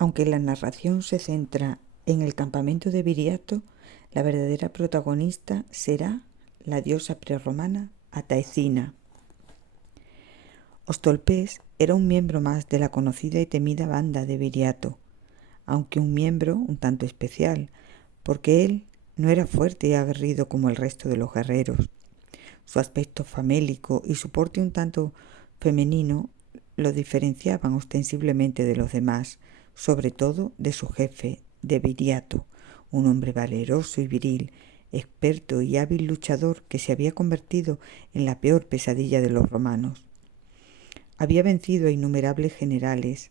Aunque la narración se centra en el campamento de Viriato, la verdadera protagonista será la diosa prerromana Ataecina. Ostolpés era un miembro más de la conocida y temida banda de Viriato, aunque un miembro un tanto especial, porque él no era fuerte y aguerrido como el resto de los guerreros. Su aspecto famélico y su porte un tanto femenino lo diferenciaban ostensiblemente de los demás, sobre todo de su jefe, de Viriato, un hombre valeroso y viril, experto y hábil luchador que se había convertido en la peor pesadilla de los romanos. Había vencido a innumerables generales,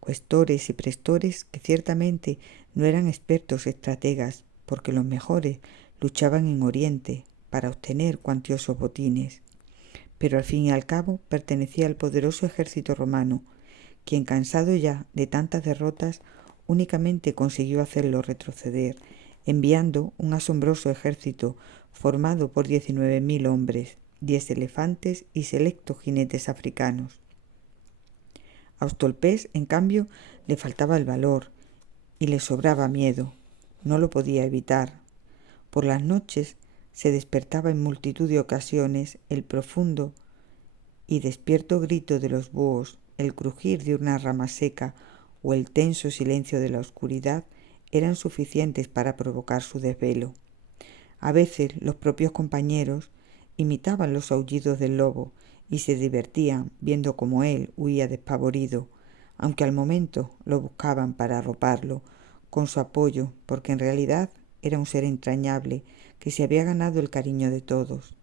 cuestores y prestores que ciertamente no eran expertos estrategas, porque los mejores luchaban en Oriente para obtener cuantiosos botines. Pero al fin y al cabo pertenecía al poderoso ejército romano, quien, cansado ya de tantas derrotas, únicamente consiguió hacerlo retroceder, enviando un asombroso ejército formado por 19.000 hombres, 10 elefantes y selectos jinetes africanos. A Ostolpés, en cambio, le faltaba el valor y le sobraba miedo. No lo podía evitar. Por las noches se despertaba en multitud de ocasiones el profundo y despierto grito de los búhos, el crujir de una rama seca o el tenso silencio de la oscuridad eran suficientes para provocar su desvelo. A veces los propios compañeros imitaban los aullidos del lobo y se divertían viendo cómo él huía despavorido, aunque al momento lo buscaban para arroparlo con su apoyo, porque en realidad era un ser entrañable que se había ganado el cariño de todos.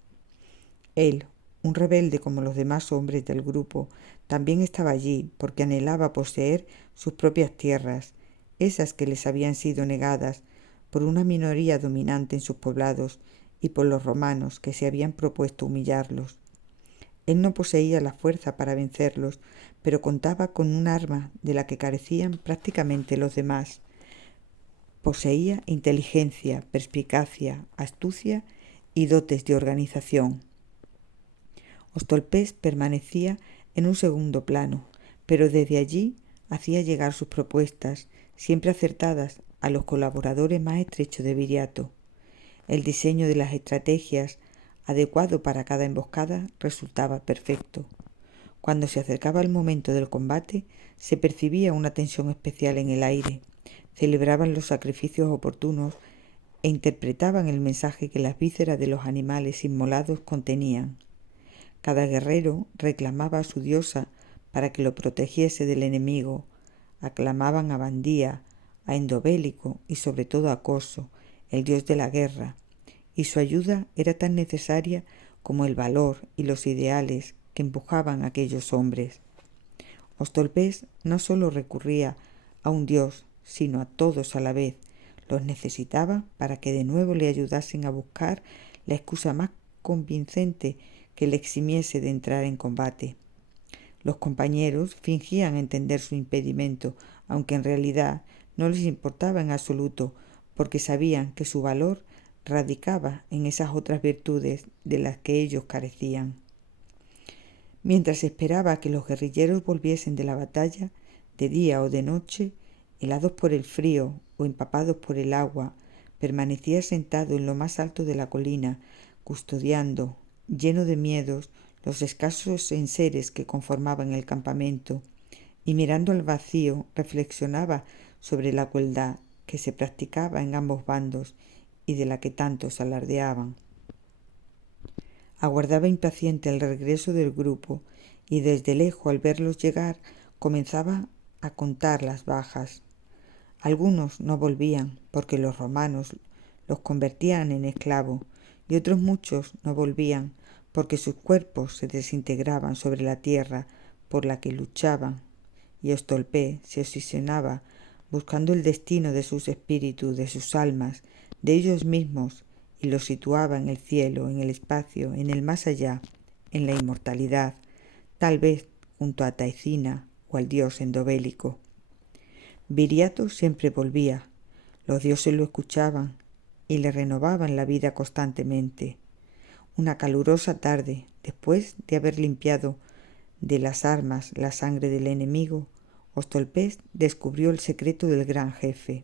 Él, un rebelde como los demás hombres del grupo, también estaba allí porque anhelaba poseer sus propias tierras, esas que les habían sido negadas por una minoría dominante en sus poblados y por los romanos que se habían propuesto humillarlos. Él no poseía la fuerza para vencerlos, pero contaba con un arma de la que carecían prácticamente los demás. Poseía inteligencia, perspicacia, astucia y dotes de organización. Ostolpés permanecía en un segundo plano, pero desde allí hacía llegar sus propuestas, siempre acertadas, a los colaboradores más estrechos de Viriato. El diseño de las estrategias, adecuado para cada emboscada, resultaba perfecto. Cuando se acercaba el momento del combate, se percibía una tensión especial en el aire. Celebraban los sacrificios oportunos e interpretaban el mensaje que las vísceras de los animales inmolados contenían. Cada guerrero reclamaba a su diosa para que lo protegiese del enemigo. Aclamaban a Bandía, a Endobélico y sobre todo a Coso, el dios de la guerra, y su ayuda era tan necesaria como el valor y los ideales que empujaban a aquellos hombres. Ostolpés no solo recurría a un dios, sino a todos a la vez. Los necesitaba para que de nuevo le ayudasen a buscar la excusa más convincente que le eximiese de entrar en combate. Los compañeros fingían entender su impedimento, aunque en realidad no les importaba en absoluto, porque sabían que su valor radicaba en esas otras virtudes de las que ellos carecían. Mientras esperaba que los guerrilleros volviesen de la batalla, de día o de noche, helados por el frío o empapados por el agua, permanecía sentado en lo más alto de la colina, custodiando, lleno de miedos, los escasos enseres que conformaban el campamento, y mirando al vacío reflexionaba sobre la crueldad que se practicaba en ambos bandos y de la que tantos alardeaban. Aguardaba impaciente el regreso del grupo y desde lejos, al verlos llegar, comenzaba a contar las bajas. Algunos no volvían porque los romanos los convertían en esclavos y otros muchos no volvían porque sus cuerpos se desintegraban sobre la tierra por la que luchaban, y Ostolpés se obsesionaba buscando el destino de sus espíritus, de sus almas, de ellos mismos, y los situaba en el cielo, en el espacio, en el más allá, en la inmortalidad, tal vez junto a Taecina o al dios Endobélico. Viriato siempre volvía, los dioses lo escuchaban y le renovaban la vida constantemente. Una calurosa tarde, después de haber limpiado de las armas la sangre del enemigo, Ostolpés descubrió el secreto del gran jefe.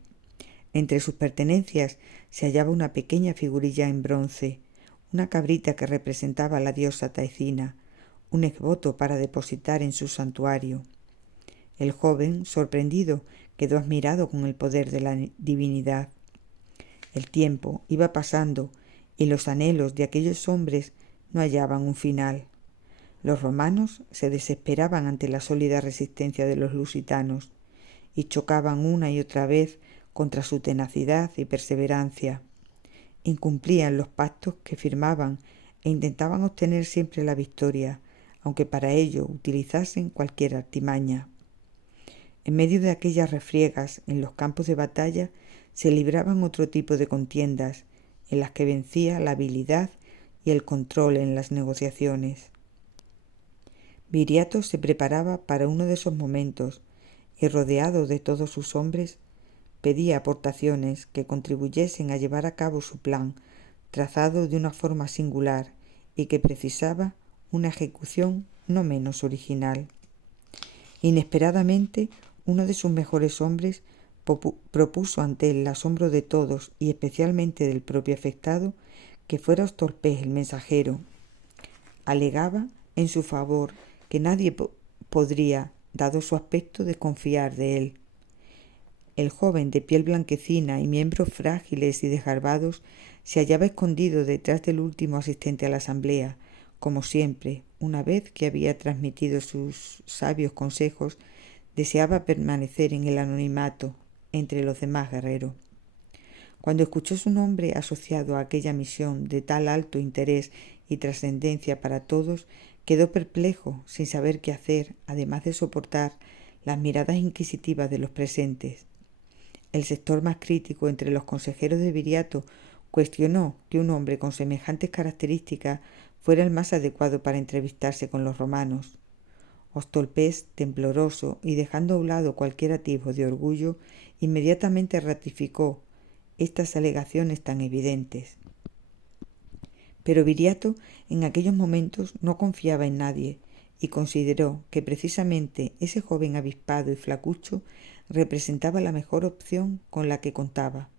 Entre sus pertenencias se hallaba una pequeña figurilla en bronce, una cabrita que representaba a la diosa Taecina, un exvoto para depositar en su santuario. El joven, sorprendido, quedó admirado con el poder de la divinidad. El tiempo iba pasando y los anhelos de aquellos hombres no hallaban un final. Los romanos se desesperaban ante la sólida resistencia de los lusitanos y chocaban una y otra vez contra su tenacidad y perseverancia. Incumplían los pactos que firmaban e intentaban obtener siempre la victoria, aunque para ello utilizasen cualquier artimaña. En medio de aquellas refriegas en los campos de batalla se libraban otro tipo de contiendas, en las que vencía la habilidad y el control en las negociaciones. Viriato se preparaba para uno de esos momentos y, rodeado de todos sus hombres, pedía aportaciones que contribuyesen a llevar a cabo su plan, trazado de una forma singular y que precisaba una ejecución no menos original. Inesperadamente, uno de sus mejores hombres propuso ante el asombro de todos y especialmente del propio afectado que fuera Ostolpés el mensajero. Alegaba en su favor que nadie podría, dado su aspecto, desconfiar de él. El joven, de piel blanquecina y miembros frágiles y desgarbados, se hallaba escondido detrás del último asistente a la asamblea, como siempre. Una vez que había transmitido sus sabios consejos, deseaba permanecer en el anonimato entre los demás guerreros. Cuando escuchó su nombre asociado a aquella misión de tal alto interés y trascendencia para todos, quedó perplejo, sin saber qué hacer, además de soportar las miradas inquisitivas de los presentes. El sector más crítico entre los consejeros de Viriato cuestionó que un hombre con semejantes características fuera el más adecuado para entrevistarse con los romanos. Ostolpés, tembloroso y dejando a un lado cualquier atisbo de orgullo, inmediatamente ratificó estas alegaciones tan evidentes. Pero Viriato en aquellos momentos no confiaba en nadie y consideró que precisamente ese joven avispado y flacucho representaba la mejor opción con la que contaba.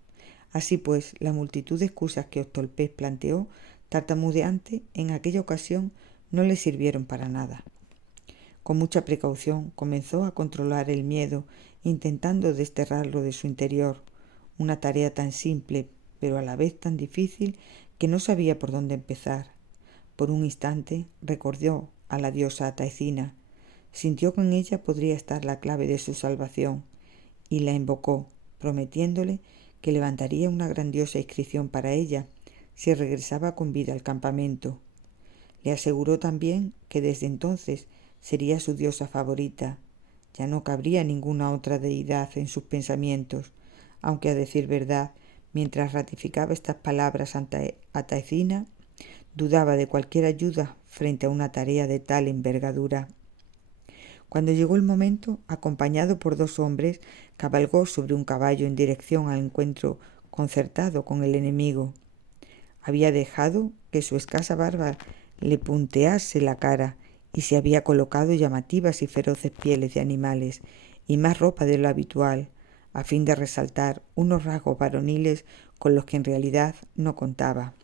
Así pues, la multitud de excusas que Ostolpés planteó, tartamudeante, en aquella ocasión no le sirvieron para nada. Con mucha precaución comenzó a controlar el miedo, intentando desterrarlo de su interior, una tarea tan simple, pero a la vez tan difícil que no sabía por dónde empezar. Por un instante recordó a la diosa Taecina, sintió que en ella podría estar la clave de su salvación, y la invocó, prometiéndole que levantaría una grandiosa inscripción para ella si regresaba con vida al campamento. Le aseguró también que desde entonces sería su diosa favorita. Ya no cabría ninguna otra deidad en sus pensamientos, aunque a decir verdad, mientras ratificaba estas palabras ante Taecina, dudaba de cualquier ayuda frente a una tarea de tal envergadura. Cuando llegó el momento, acompañado por 2 hombres, cabalgó sobre un caballo en dirección al encuentro concertado con el enemigo. Había dejado que su escasa barba le puntease la cara y se había colocado llamativas y feroces pieles de animales y más ropa de lo habitual, a fin de resaltar unos rasgos varoniles con los que en realidad no contaba.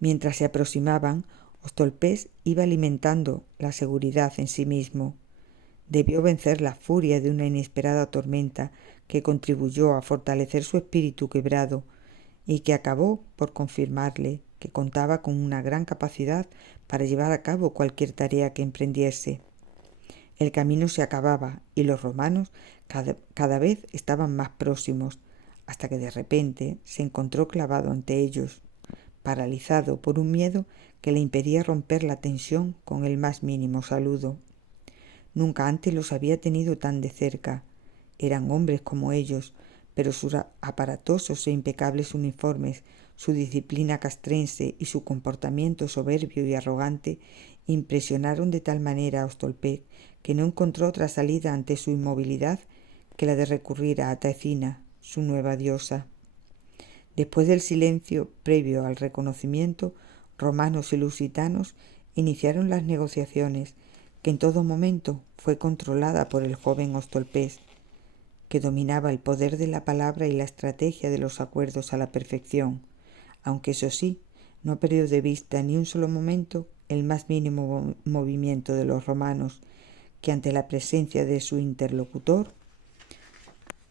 Mientras se aproximaban, Ostolpés iba alimentando la seguridad en sí mismo. Debió vencer la furia de una inesperada tormenta que contribuyó a fortalecer su espíritu quebrado y que acabó por confirmarle que contaba con una gran capacidad para llevar a cabo cualquier tarea que emprendiese. El camino se acababa y los romanos cada vez estaban más próximos, hasta que de repente se encontró clavado ante ellos, paralizado por un miedo que le impedía romper la tensión con el más mínimo saludo. Nunca antes los había tenido tan de cerca. Eran hombres como ellos, pero sus aparatosos e impecables uniformes, su disciplina castrense y su comportamiento soberbio y arrogante impresionaron de tal manera a Ostolpés que no encontró otra salida ante su inmovilidad que la de recurrir a Taecina, su nueva diosa. Después del silencio previo al reconocimiento, romanos y lusitanos iniciaron las negociaciones, que en todo momento fue controlada por el joven Ostolpés, que dominaba el poder de la palabra y la estrategia de los acuerdos a la perfección, aunque eso sí, no perdió de vista ni un solo momento el más mínimo movimiento de los romanos, que ante la presencia de su interlocutor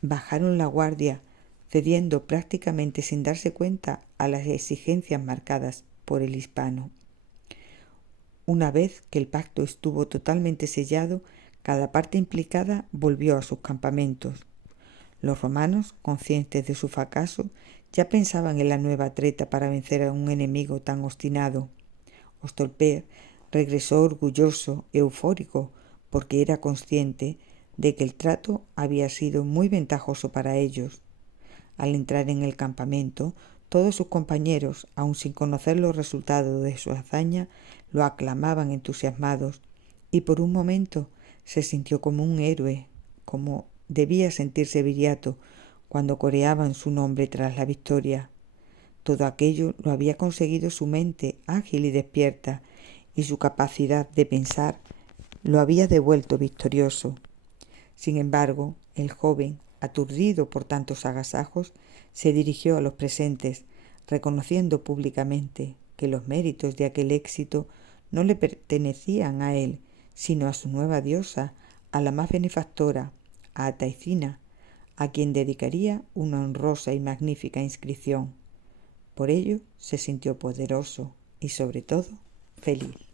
bajaron la guardia, cediendo prácticamente sin darse cuenta a las exigencias marcadas por el hispano. Una vez que el pacto estuvo totalmente sellado, cada parte implicada volvió a sus campamentos. Los romanos, conscientes de su fracaso, ya pensaban en la nueva treta para vencer a un enemigo tan obstinado. Ostolpés regresó orgulloso, eufórico, porque era consciente de que el trato había sido muy ventajoso para ellos. Al entrar en el campamento, todos sus compañeros, aun sin conocer los resultados de su hazaña, lo aclamaban entusiasmados, y por un momento se sintió como un héroe, como debía sentirse Viriato cuando coreaban su nombre tras la victoria. Todo aquello lo había conseguido su mente ágil y despierta, y su capacidad de pensar lo había devuelto victorioso. Sin embargo, el joven, aturdido por tantos agasajos, se dirigió a los presentes, reconociendo públicamente que los méritos de aquel éxito no le pertenecían a él, sino a su nueva diosa, a la más benefactora, a Ataicina, a quien dedicaría una honrosa y magnífica inscripción. Por ello se sintió poderoso y, sobre todo, feliz.